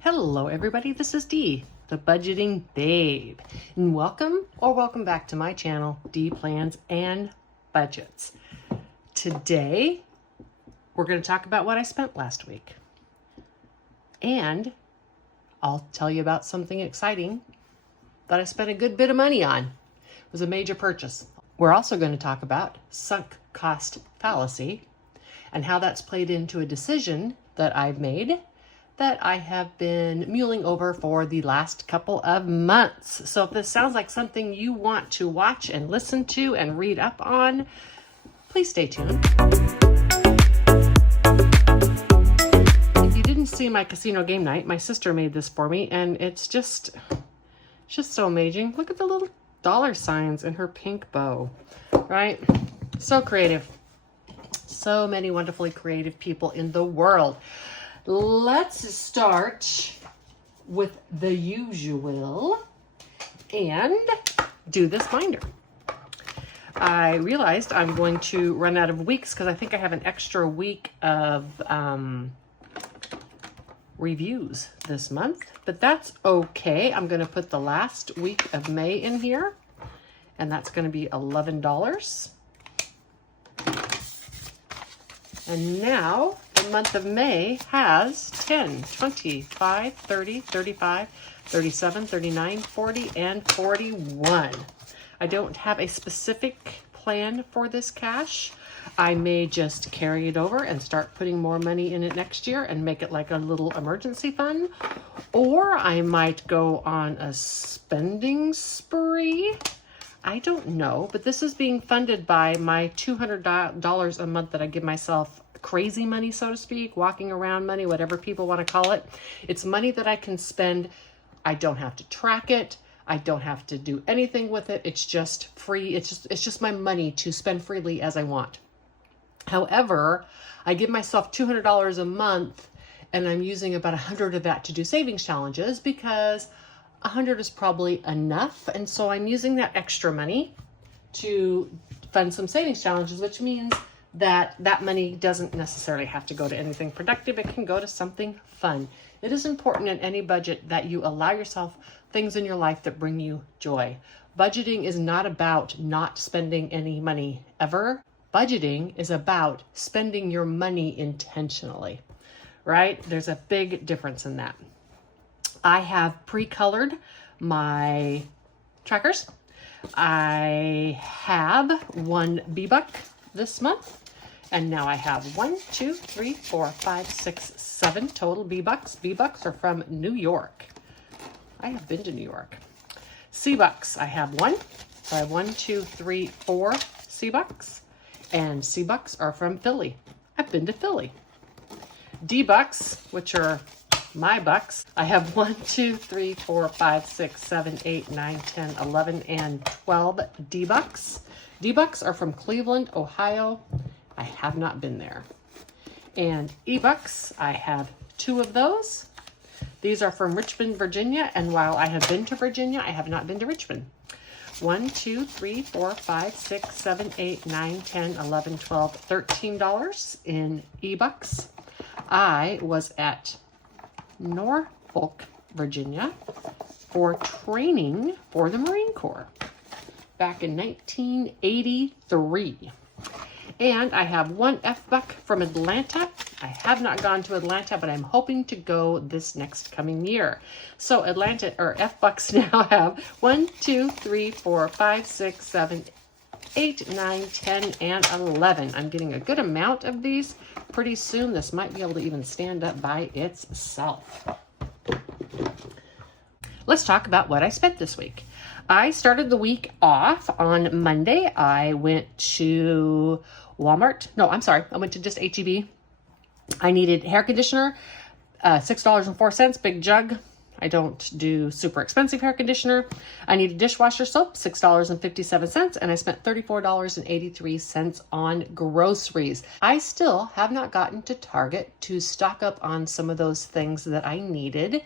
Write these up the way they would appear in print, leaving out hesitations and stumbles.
Hello everybody, this is Dee, the budgeting babe, and welcome back to my channel, Dee Plans and Budgets. Today, we're going to talk about what I spent last week, and I'll tell you about something exciting that I spent a good bit of money on. It was a major purchase. We're also going to talk about sunk cost fallacy and how that's played into a decision that I've made that I have been mulling over for the last couple of months. So if this sounds like something you want to watch and listen to and read up on, please stay tuned. If you didn't see my casino game night, my sister made this for me, and it's just so amazing. Look at the little dollar signs in her pink bow, right? So creative. So many wonderfully creative people in the world. Let's start with the usual and do this binder. I realized I'm going to run out of weeks because I think I have an extra week of reviews this month, but that's okay. I'm going to put the last week of May in here, and that's going to be $11. And now the month of May has 10, 25, 30, 35, 37, 39, 40, and 41. I don't have a specific plan for this cash. I may just carry it over and start putting more money in it next year and make it like a little emergency fund. Or I might go on a spending spree. I don't know, but this is being funded by my $200 a month that I give myself, crazy money, so to speak, walking around money, whatever people want to call it. It's money that I can spend. I don't have to track it. I don't have to do anything with it. It's just free. It's just my money to spend freely as I want. However, I give myself $200 a month, and I'm using about 100 of that to do savings challenges because 100 is probably enough. And so I'm using that extra money to fund some savings challenges, which means that money doesn't necessarily have to go to anything productive. It can go to something fun. It is important in any budget that you allow yourself things in your life that bring you joy. Budgeting is not about not spending any money ever. Budgeting is about spending your money intentionally, right? There's a big difference in that. I have pre-colored my trackers. I have one B-Buck this month, and now I have 1, 2, 3, 4, 5, 6, 7 total B-Bucks. B-Bucks are from New York. I have been to New York. C-Bucks, I have one. So I have 1, 2, 3, 4 C-Bucks, and C-Bucks are from Philly. I've been to Philly. D-Bucks, which are my bucks, I have 1, 2, 3, 4, 5, 6, 7, 8, 9, 10, 11, and 12 D-Bucks. D-Bucks are from Cleveland, Ohio. I have not been there. And E-Bucks, I have 2 of those. These are from Richmond, Virginia, and while I have been to Virginia, I have not been to Richmond. 1, 2, 3, 4, 5, 6, 7, 8, 9, 10, 11, 12, $13 in E-Bucks. I was at Norfolk, Virginia for training for the Marine Corps back in 1983. And I have one F-Buck from Atlanta. I have not gone to Atlanta, but I'm hoping to go this next coming year. So Atlanta, or F-Bucks, now have 1, 2, 3, 4, 5, 6, 7, 8, 9, 10, and 11. I'm getting a good amount of these. Pretty soon, this might be able to even stand up by itself. Let's talk about what I spent this week. I started the week off on Monday. I went to Walmart. No, I'm sorry. I went to just H-E-B. I needed hair conditioner, $6.04, big jug. I don't do super expensive hair conditioner. I needed dishwasher soap, $6.57, and I spent $34.83 on groceries. I still have not gotten to Target to stock up on some of those things that I needed,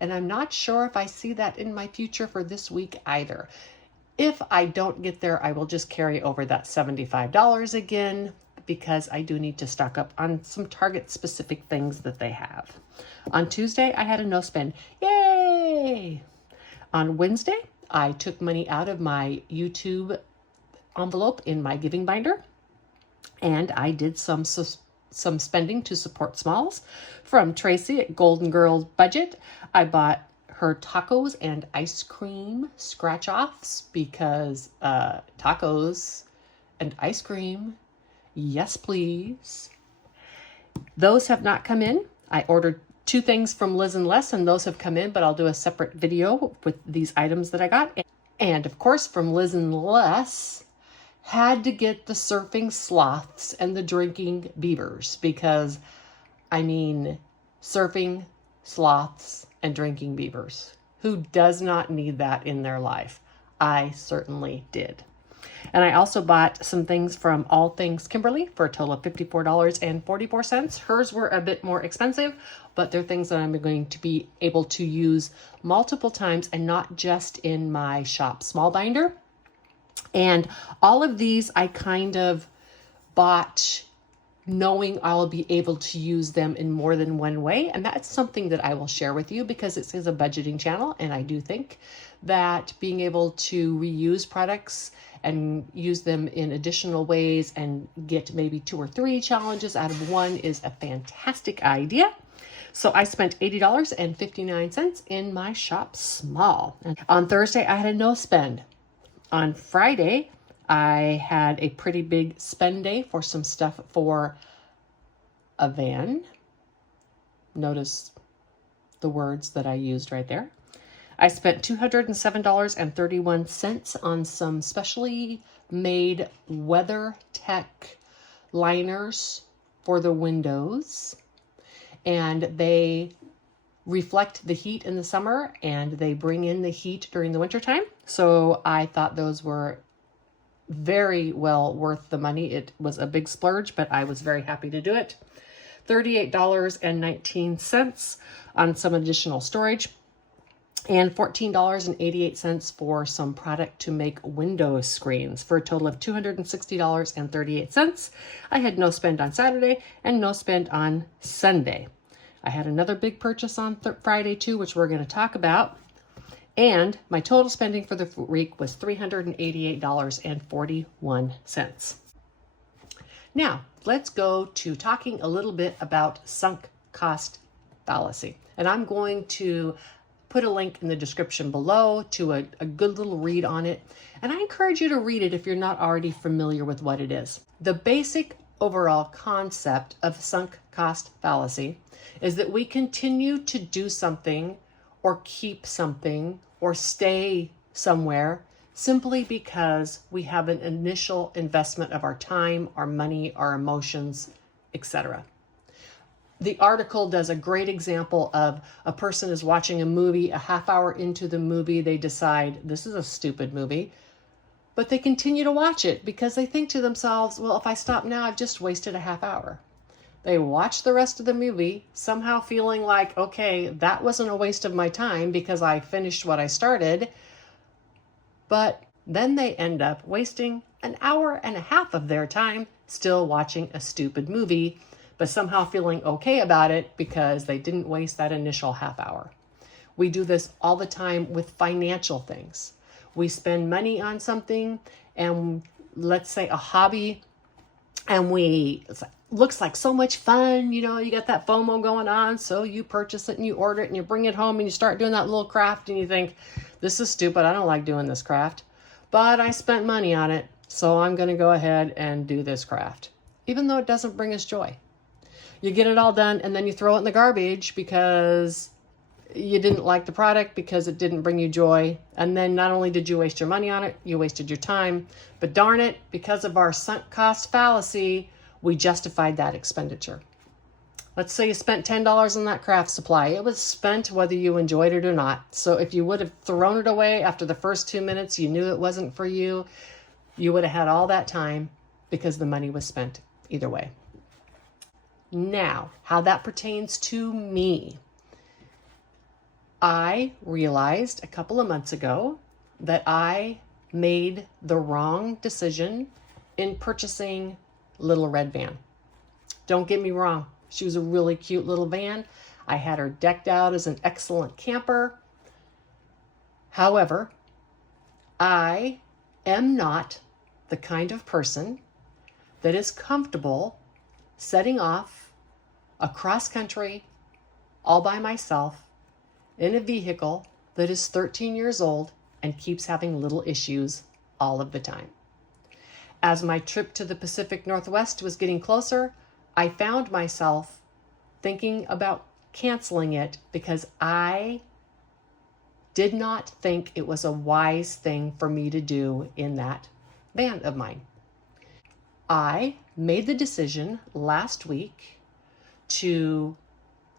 and I'm not sure if I see that in my future for this week either. If I don't get there, I will just carry over that $75 again, because I do need to stock up on some Target specific things that they have. On Tuesday, I had a no spend. Yay! On Wednesday, I took money out of my YouTube envelope in my giving binder, and I did some spending to support smalls. From Tracy at Golden Girls Budget, I bought her tacos and ice cream scratch-offs because tacos and ice cream, yes please. Those have not come in. I ordered 2 things from Liz and Les, and those have come in, but I'll do a separate video with these items that I got. And of course, from Liz and Les, had to get the surfing sloths and the drinking beavers because, I mean, surfing sloths and drinking beavers. Who does not need that in their life? I certainly did. And I also bought some things from All Things Kimberly for a total of $54.44. Hers were a bit more expensive, but they're things that I'm going to be able to use multiple times and not just in my shop small binder. And all of these I kind of bought knowing I'll be able to use them in more than one way. And that's something that I will share with you because it is a budgeting channel. And I do think that being able to reuse products and use them in additional ways and get maybe 2 or 3 challenges out of one is a fantastic idea. So I spent $80.59 in my shop small. And on Thursday, I had a no spend. On Friday, I had a pretty big spend day for some stuff for a van. Notice the words that I used right there. I spent $207.31 on some specially made WeatherTech liners for the windows. And they reflect the heat in the summer and they bring in the heat during the wintertime. So I thought those were very well worth the money. It was a big splurge, but I was very happy to do it. $38.19 on some additional storage and $14.88 for some product to make window screens for a total of $260.38. I had no spend on Saturday and no spend on Sunday. I had another big purchase on Friday too, which we're going to talk about. And my total spending for the week was $388.41. Now, let's go to talking a little bit about sunk cost fallacy. And I'm going to put a link in the description below to a good little read on it. And I encourage you to read it if you're not already familiar with what it is. The basic overall concept of sunk cost fallacy is that we continue to do something or keep something or stay somewhere simply because we have an initial investment of our time, our money, our emotions, etc. The article does a great example of a person is watching a movie, a half hour into the movie, they decide this is a stupid movie, but they continue to watch it because they think to themselves, well, if I stop now, I've just wasted a half hour. They watch the rest of the movie, somehow feeling like, okay, that wasn't a waste of my time because I finished what I started. But then they end up wasting an hour and a half of their time still watching a stupid movie, but somehow feeling okay about it because they didn't waste that initial half hour. We do this all the time with financial things. We spend money on something and let's say a hobby, and it's like, looks like so much fun, you got that FOMO going on, so you purchase it and you order it and you bring it home and you start doing that little craft and you think, this is stupid, I don't like doing this craft, but I spent money on it, so I'm going to go ahead and do this craft, even though it doesn't bring us joy. You get it all done and then you throw it in the garbage because you didn't like the product, because it didn't bring you joy, and then not only did you waste your money on it, you wasted your time, but darn it, because of our sunk cost fallacy, we justified that expenditure. Let's say you spent $10 on that craft supply. It was spent whether you enjoyed it or not. So if you would have thrown it away after the first 2 minutes, you knew it wasn't for you, you would have had all that time because the money was spent either way. Now, how that pertains to me. I realized a couple of months ago that I made the wrong decision in purchasing little red van. Don't get me wrong. She was a really cute little van. I had her decked out as an excellent camper. However, I am not the kind of person that is comfortable setting off across country all by myself in a vehicle that is 13 years old and keeps having little issues all of the time. As my trip to the Pacific Northwest was getting closer, I found myself thinking about canceling it because I did not think it was a wise thing for me to do in that van of mine. I made the decision last week to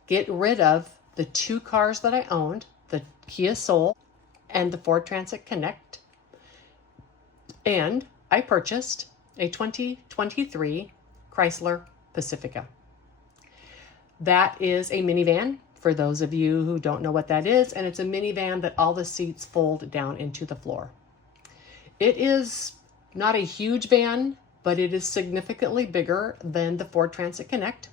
get rid of the 2 cars that I owned, the Kia Soul and the Ford Transit Connect, and I purchased a 2023 Chrysler Pacifica. That is a minivan, for those of you who don't know what that is, and it's a minivan that all the seats fold down into the floor. It is not a huge van, but it is significantly bigger than the Ford Transit Connect.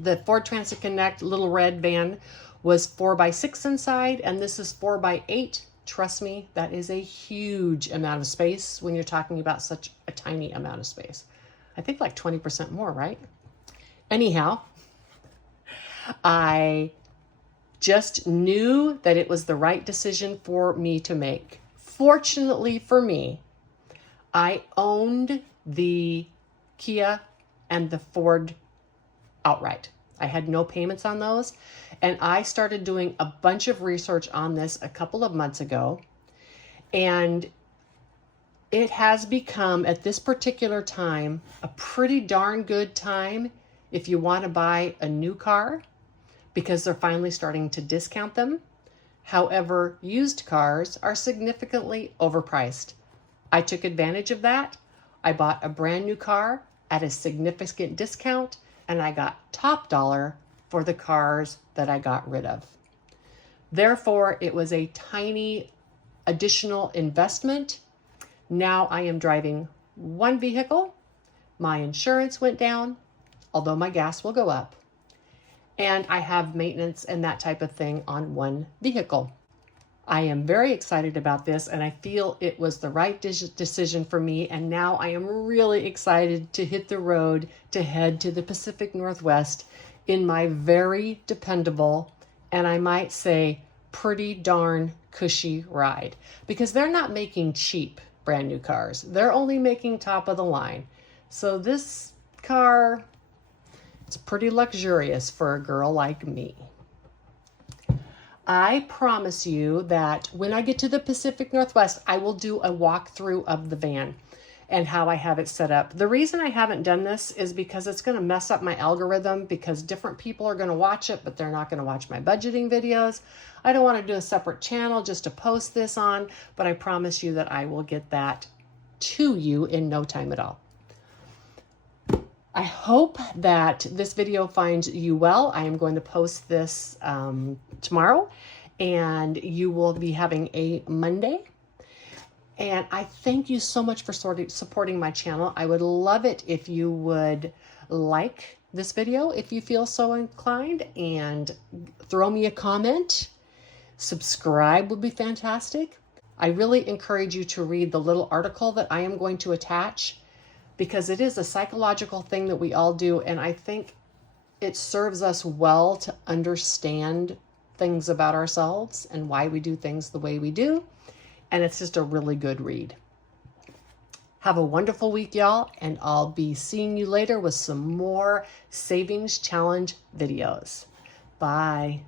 The Ford Transit Connect little red van was 4x6 inside, and this is 4x8. Trust me, that is a huge amount of space when you're talking about such a tiny amount of space. I think like 20% more, right? Anyhow, I just knew that it was the right decision for me to make. Fortunately for me, I owned the Kia and the Ford outright. I had no payments on those. And I started doing a bunch of research on this a couple of months ago. And it has become, at this particular time, a pretty darn good time if you want to buy a new car, because they're finally starting to discount them. However, used cars are significantly overpriced. I took advantage of that. I bought a brand new car at a significant discount, and I got top dollar for the cars that I got rid of. Therefore, it was a tiny additional investment. Now I am driving one vehicle. My insurance went down, although my gas will go up. And I have maintenance and that type of thing on one vehicle. I am very excited about this, and I feel it was the right decision for me. And now I am really excited to hit the road to head to the Pacific Northwest in my very dependable, and I might say pretty darn cushy ride, because they're not making cheap brand new cars. They're only making top of the line. So this car, it's pretty luxurious for a girl like me. I promise you that when I get to the Pacific Northwest, I will do a walkthrough of the van and how I have it set up. The reason I haven't done this is because it's going to mess up my algorithm, because different people are going to watch it, but they're not going to watch my budgeting videos. I don't want to do a separate channel just to post this on, but I promise you that I will get that to you in no time at all. I hope that this video finds you well. I am going to post this tomorrow, and you will be having a Monday. And I thank you so much for supporting my channel. I would love it if you would like this video if you feel so inclined, and throw me a comment. Subscribe would be fantastic. I really encourage you to read the little article that I am going to attach, because it is a psychological thing that we all do, and I think it serves us well to understand things about ourselves and why we do things the way we do, and it's just a really good read. Have a wonderful week, y'all, and I'll be seeing you later with some more Savings Challenge videos. Bye.